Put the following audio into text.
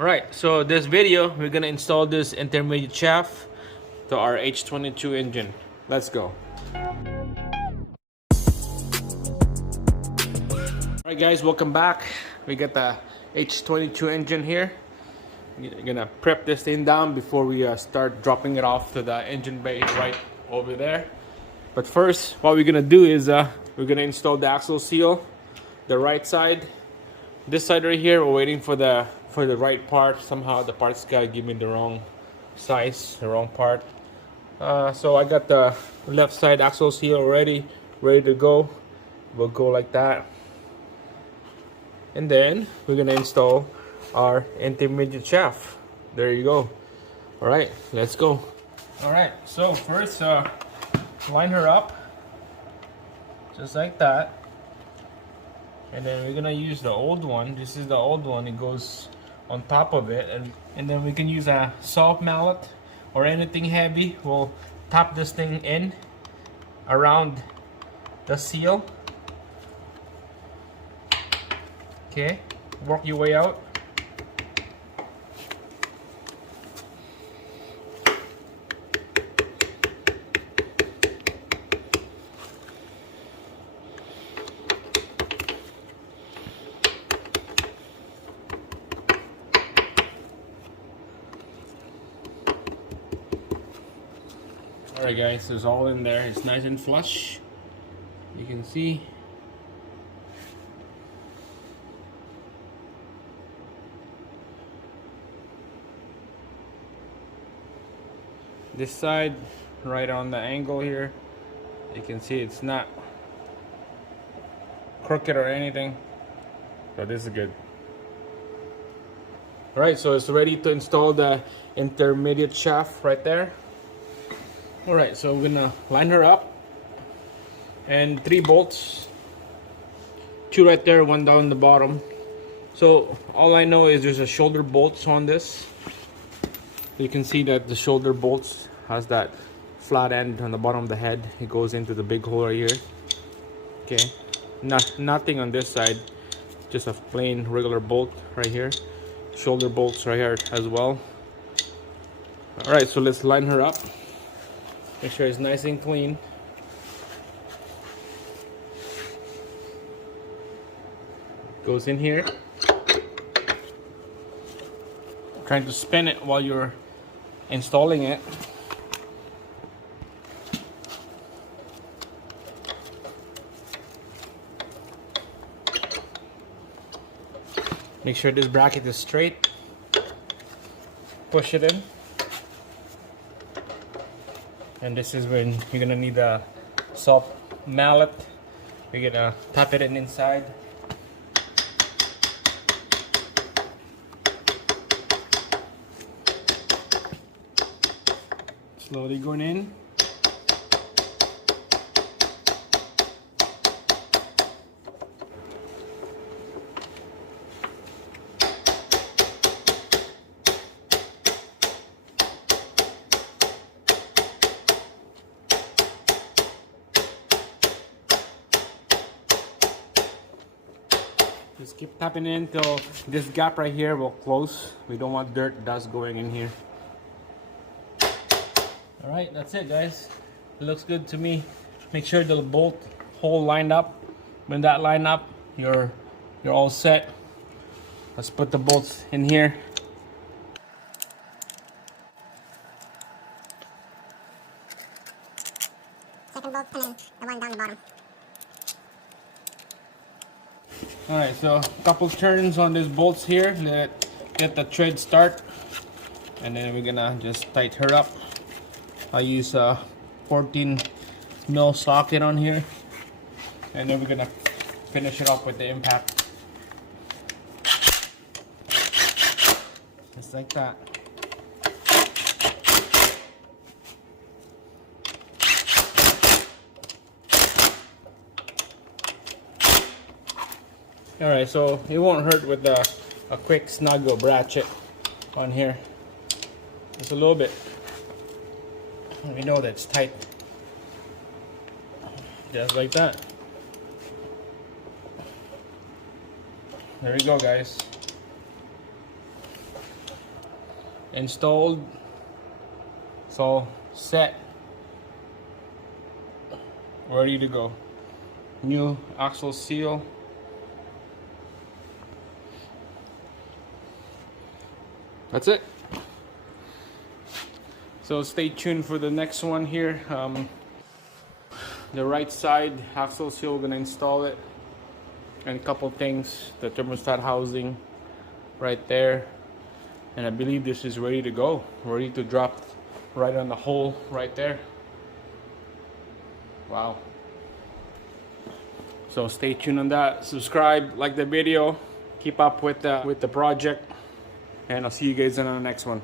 Alright, so this video, we're gonna install this intermediate shaft to our H22 engine. Let's go. Alright guys, welcome back. We got the H22 engine here. We're gonna prep this thing down before we start dropping it off to the engine bay right over there. But first, what we're gonna do is we're gonna install the axle seal, the right side. This side right here, we're waiting for the right part. Somehow the parts guy give me the wrong size, the wrong part. So I got the left side axle seal already ready to go. We'll go like that, and then we're gonna install our intermediate shaft. There you go. All right, let's go. All right, so first line her up just like that. And then we're gonna use the old one. This is the old one. It goes on top of it, and then we can use a soft mallet or anything heavy. We'll tap this thing in around the seal. Okay, work your way out. Alright guys, it's all in there. It's nice and flush. You can see. This side, right on the angle here, you can see it's not crooked or anything. So this is good. Alright, so it's ready to install the intermediate shaft right there. Alright, so we're gonna line her up, and 3 bolts, 2 right there, 1 down the bottom. So all I know is there's a shoulder bolts on this. You can see that the shoulder bolts has that flat end on the bottom of the head. It goes into the big hole right here. Okay, nothing on this side, just a plain regular bolt right here. Shoulder bolts right here as well. Alright, so let's line her up. Make sure it's nice and clean. Goes in here. Trying to spin it while you're installing it. Make sure this bracket is straight. Push it in. And this is when you're gonna need a soft mallet. You're gonna tap it in inside. Slowly going in. Just keep tapping in until this gap right here will close. We don't want dirt, dust going in here. Alright, that's it guys. It looks good to me. Make sure the bolt hole lined up. When that line up, you're all set. Let's put the bolts in here. Second bolt and then the one down the bottom. Alright, so a couple turns on these bolts here. Let the thread start. And then we're gonna just tighten her up. I use a 14mm socket on here. And then we're gonna finish it off with the impact. Just like that. Alright, so it won't hurt with a quick snuggle ratchet on here. Just a little bit. We know that's tight. Just like that. There you go, guys. installed. It's all set, ready to go. New axle seal. That's it. So stay tuned for the next one here. The right side axle seal, we're gonna install it, and a couple things. The thermostat housing right there, and I believe this is ready to go, ready to drop right on the hole right there. Wow. So stay tuned on that. Subscribe, like the video, keep up with the project, and I'll see you guys in on the next one.